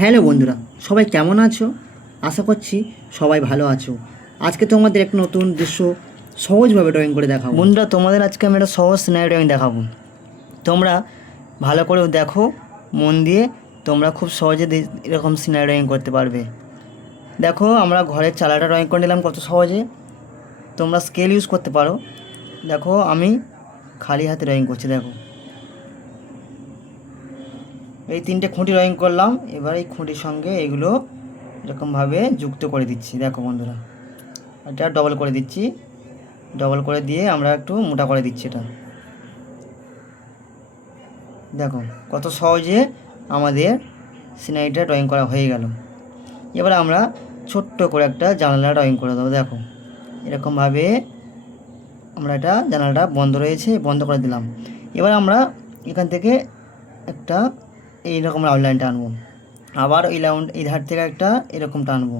Hello বন্ধুরা, সবাই কেমন আছো? আশা করছি সবাই ভালো আছো। আজকে তোমাদের একটা নতুন দৃশ্য সহজভাবে ড্রয়িং করে দেখাবো। বন্ধুরা, তোমাদের আজকে আমি একটা সহজ সিনারি ড্রয়িং দেখাবো। তোমরা ভালো করে দেখো, মন দিয়ে তোমরা খুব সহজে এরকম সিনারি ড্রয়িং করতে পারবে। দেখো, আমরা ঘরের চালাটা ড্রয়িং করে নিলাম কত সহজে। তোমরা স্কেল ইউজ করতে পারো। দেখো, আমি খালি হাতে ড্রয়িং করছি। দেখো, এই তিনটে খুঁটি ড্রয়িং করলাম। এবার এই খুঁটির সঙ্গে এগুলো এরকমভাবে যুক্ত করে দিচ্ছি। দেখো বন্ধুরা, এটা ডবল করে দিচ্ছি। ডবল করে দিয়ে আমরা একটু মোটা করে দিচ্ছি এটা। দেখো কত সহজে আমাদের সিনারিটা ড্রয়িং করা হয়ে গেল। এবার আমরা ছোট্ট করে একটা জানালা ড্রয়িং করে দেবো। দেখো, এরকমভাবে আমরা এটা জানালাটা বন্ধ রয়েছে, বন্ধ করে দিলাম। এবার আমরা এখান থেকে একটা এইরকম আউটলাইন টানবো। আবার এই ধার থেকে একটা এরকম টানবো,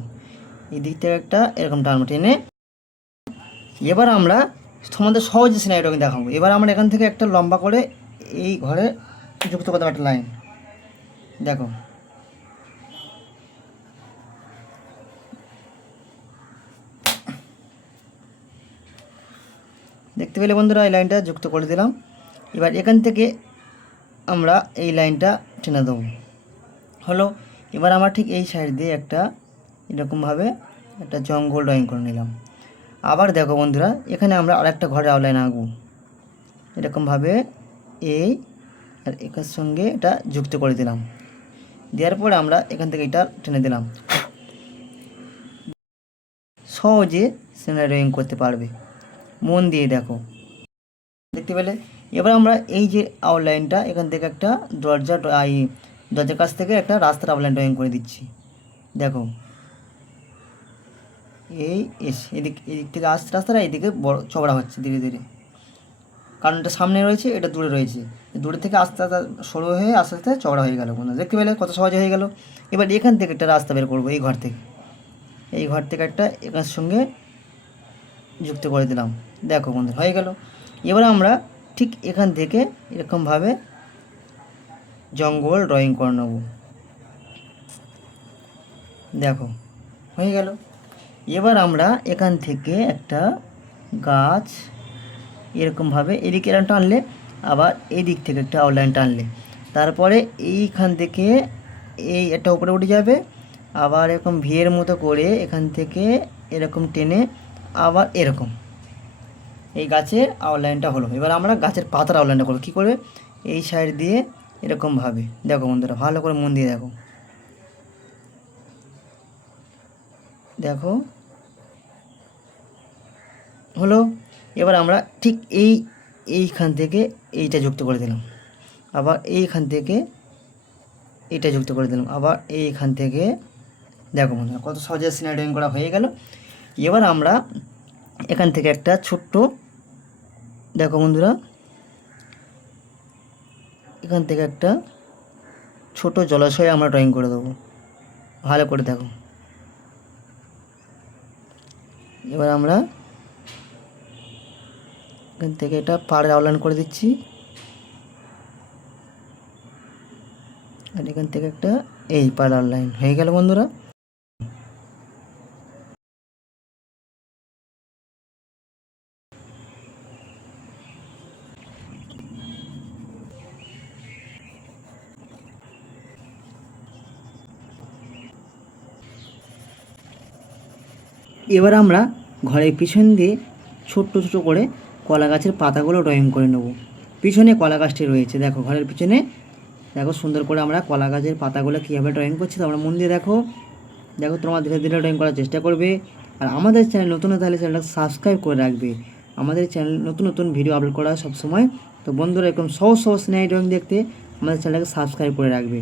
এই দিক থেকে একটা এরকম টানবো, টেনে এবার আমরা তোমাদের সহজে সিনারি ড্রয়িং দেখাবো। এবার আমরা এখান থেকে একটা লম্বা করে এই ঘরে যুক্ত করতে একটা লাইন। দেখো, দেখতে পেলে বন্ধুরা, এই লাইনটা যুক্ত করে দিলাম। এবার এখান থেকে আমরা এই লাইনটা টেনে দেবো। হলো। এবার আমরা ঠিক এই সাইড দিয়ে একটা এরকমভাবে একটা জঙ্গল ড্রয়িং করে নিলাম। আবার দেখো বন্ধুরা, এখানে আমরা আরেকটা ঘরের আউটলাইন আঁকবো। এরকমভাবে এই আর এটার সঙ্গে এটা যুক্ত করে দিলাম। দেওয়ার পরে আমরা এখান থেকে এটা টেনে দিলাম। সহজে সিনারি ড্রয়িং করতে পারবে, মন দিয়ে দেখো। দেখতে পেলে? এবার আমরা এই যে আউটলাইনটা এখান থেকে একটা দরজার কাছ থেকে একটা রাস্তার আউটলাইন ড্রয়িং করে দিচ্ছি। দেখো, এদিক থেকে আসছে রাস্তাটা, এইদিকে বড় চওড়া হচ্ছে ধীরে ধীরে, কারণ এটা সামনে রয়েছে, এটা দূরে রয়েছে। দূরে থেকে আস্তে আস্তে সরু হয়ে আস্তে আস্তে চওড়া হয়ে গেল। দেখতে পেলে কত সহজে হয়ে গেল। এবার এখান থেকে একটা রাস্তা বের করবো। এই ঘর থেকে একটা এখানের সঙ্গে যুক্ত করে দিলাম। দেখো বন্ধু, হয়ে গেল। এবার আমরা ঠিক এখান থেকে এরকমভাবে জঙ্গল ড্রয়িং করে নেব। দেখো, হয়ে গেল। এবার আমরা এখান থেকে একটা গাছ এরকমভাবে এদিকে এরকম টানলে, আবার এই দিক থেকে একটা আউটলাইন টানলে, তারপরে এইখান থেকে এই একটা উপরে উঠে যাবে। আবার এরকম ভিয়ের মতো করে এখান থেকে এরকম টেনে আবার এরকম এই গাছের আউটলাইনটা হলো। এবার আমরা গাছের পাতার আউটলাইনটা করবো কী করে? এই সাইড দিয়ে এরকমভাবে। দেখো বন্ধুরা, ভালো করে মন দিয়ে দেখো। দেখো, হলো। এবার আমরা ঠিক এইখান থেকে এইটা যুক্ত করে দিলাম। আবার এইখান থেকে এইটা যুক্ত করে দিলাম। আবার এইখান থেকে। দেখো বন্ধুরা, কত সহজে সিনারি ড্রয়িং করা হয়ে গেল। এবার আমরা এখান থেকে একটা ছোট্ট, দেখো বন্ধুরা, এখান থেকে একটা ছোট জলাশয় আমরা ড্রয়িং করে দেবো। ভালো করে দেখো। এবার আমরা এখান থেকে এটা পাড়ের আউটলাইন করে দিচ্ছি। আর এখান থেকে একটা এই পাড়ের আউটলাইন হয়ে গেল বন্ধুরা। এবার আমরা ঘরের পিছন দিয়ে ছোট্ট ছোট করে কলা গাছের পাতাগুলো ড্রয়িং করে নেব। পিছনে কলা গাছটি রয়েছে। দেখো, ঘরের পিছনে দেখো সুন্দর করে আমরা কলা গাছের পাতাগুলো কীভাবে ড্রয়িং করছি তোমরা মন দিয়ে দেখো। দেখো, তোমরা ধীরে ধীরে ড্রয়িং করার চেষ্টা করবে। আর আমাদের চ্যানেল নতুন হলে চ্যানেলটাকে সাবস্ক্রাইব করে রাখবে। আমাদের চ্যানেল নতুন নতুন ভিডিও আপলোড করা সবসময়। তো বন্ধুরা, এরকম সহজ সহজ সিনারি ড্রয়িং দেখতে আমাদের চ্যানেলটাকে সাবস্ক্রাইব করে রাখবে।